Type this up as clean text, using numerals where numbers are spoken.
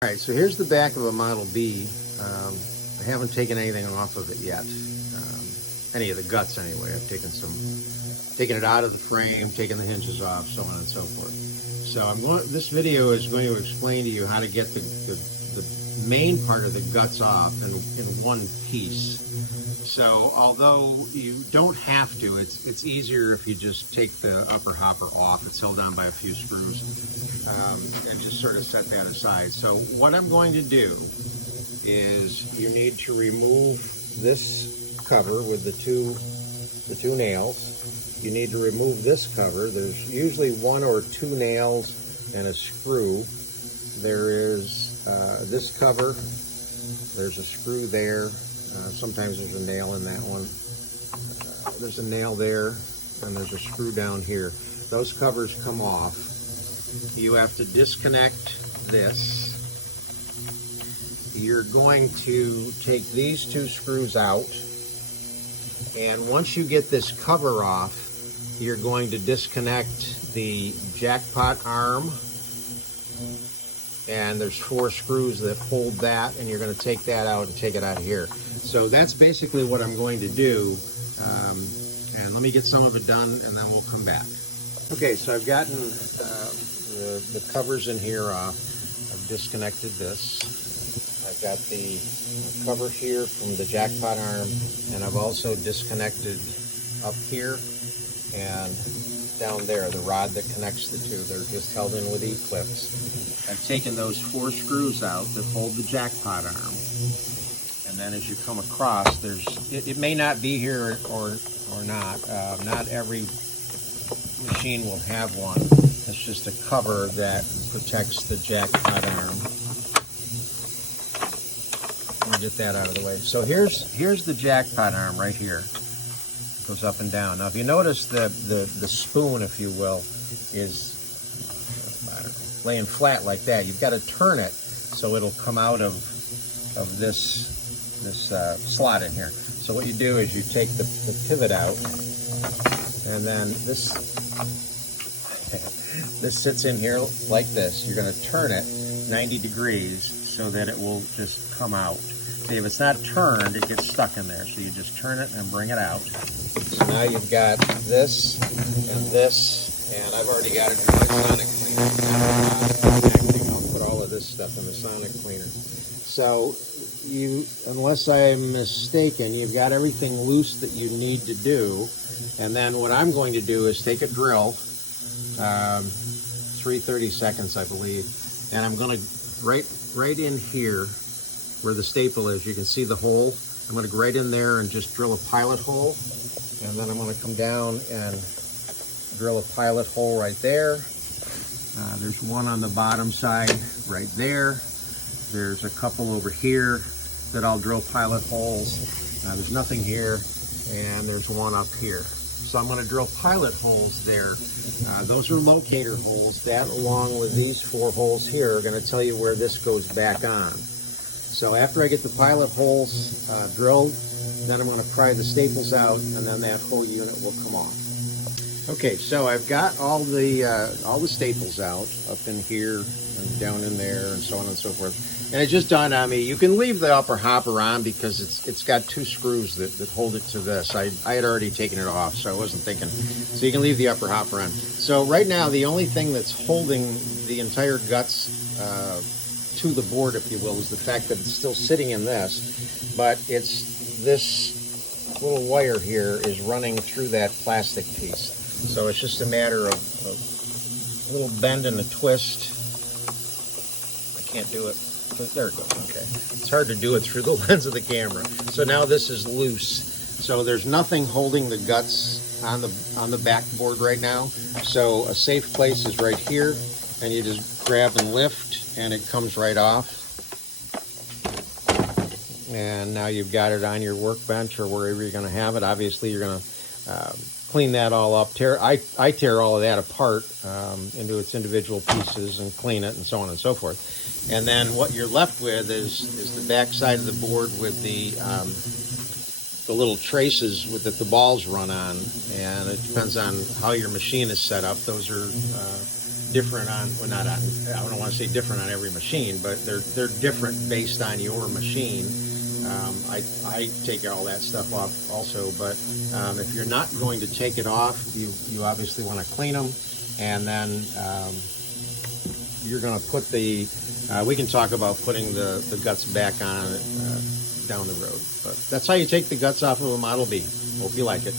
All right, so here's the back of a Model B. I haven't taken anything off of it yet. Any of the guts anyway. I've taken it out of the frame, taken the hinges off, so on and so forth. So this video is going to explain to you how to get the main part of the guts off in one piece. So although you don't have to, it's easier if you just take the upper hopper off. It's held on by a few screws, and just sort of set that aside. So what I'm going to do is you need to remove this cover with the two nails. You need to remove this cover. There's usually one or two nails and a screw. There is this cover. There's a screw there. Sometimes there's a nail in that one. There's a nail there, and there's a screw down here. Those covers come off. You have to disconnect this. You're going to take these two screws out, and once you get this cover off, you're going to disconnect the jackpot arm, and there's 4 screws that hold that, and you're going to take that out and take it out of here. So that's basically what I'm going to do, and let me get some of it done and then we'll come back. Okay, so I've gotten the covers in here off. I've disconnected this. I've got the cover here from the jackpot arm, and I've also disconnected up here and down there, the rod that connects the two. They're just held in with E-clips. I've taken those 4 screws out that hold the jackpot arm, and then as you come across, it may not be here or not. Not every machine will have one. It's just a cover that protects the jackpot arm. Let me get that out of the way. So here's the jackpot arm right here. It goes up and down. Now if you notice the spoon, if you will, is laying flat like that. You've got to turn it so it'll come out of this slot in here. So what you do is you take the pivot out, and then this sits in here like this. You're going to turn it 90 degrees so that it will just come out. See, if it's not turned, it gets stuck in there. So you just turn it and bring it out. So now you've got this and this, and I've already got it in my sonic cleaner. I'll put all of this stuff in the sonic cleaner. So unless I'm mistaken, you've got everything loose that you need to do. And then what I'm going to do is take a drill, 3/30 seconds, I believe, and I'm going to right in here where the staple is. You can see the hole. I'm going to go right in there and just drill a pilot hole, and then I'm going to come down and drill a pilot hole right there. There's one on the bottom side right there. There's a couple over here that I'll drill pilot holes. There's nothing here, and there's one up here. So I'm going to drill pilot holes there. Those are locator holes. That, along with these 4 holes here, are going to tell you where this goes back on. So after I get the pilot holes drilled, then I'm going to pry the staples out, and then that whole unit will come off. Okay, so I've got all the staples out, up in here and down in there and so on and so forth. And it just dawned on me, you can leave the upper hopper on because it's got 2 screws that hold it to this. I had already taken it off, so I wasn't thinking. So you can leave the upper hopper on. So right now, the only thing that's holding the entire guts to the board, if you will, is the fact that it's still sitting in this, but it's this little wire here is running through that plastic piece. So it's just a matter of a little bend and a twist. I can't do it. There it goes. Okay. It's hard to do it through the lens of the camera. So now this is loose. So there's nothing holding the guts on the backboard right now. So a safe place is right here, and you just grab and lift, and it comes right off. And now you've got it on your workbench or wherever you're going to have it. Obviously, you're going to clean that all up. I tear all of that apart into its individual pieces and clean it and so on and so forth. And then what you're left with is the back side of the board with the little traces that the balls run on. And it depends on how your machine is set up. Those are different on, well, not on, I don't want to say different on every machine, but they're different based on your machine. I take all that stuff off also, but if you're not going to take it off, you obviously want to clean them, and then you're going to put the, we can talk about putting the guts back on it down the road, but that's how you take the guts off of a Model B. Hope you like it.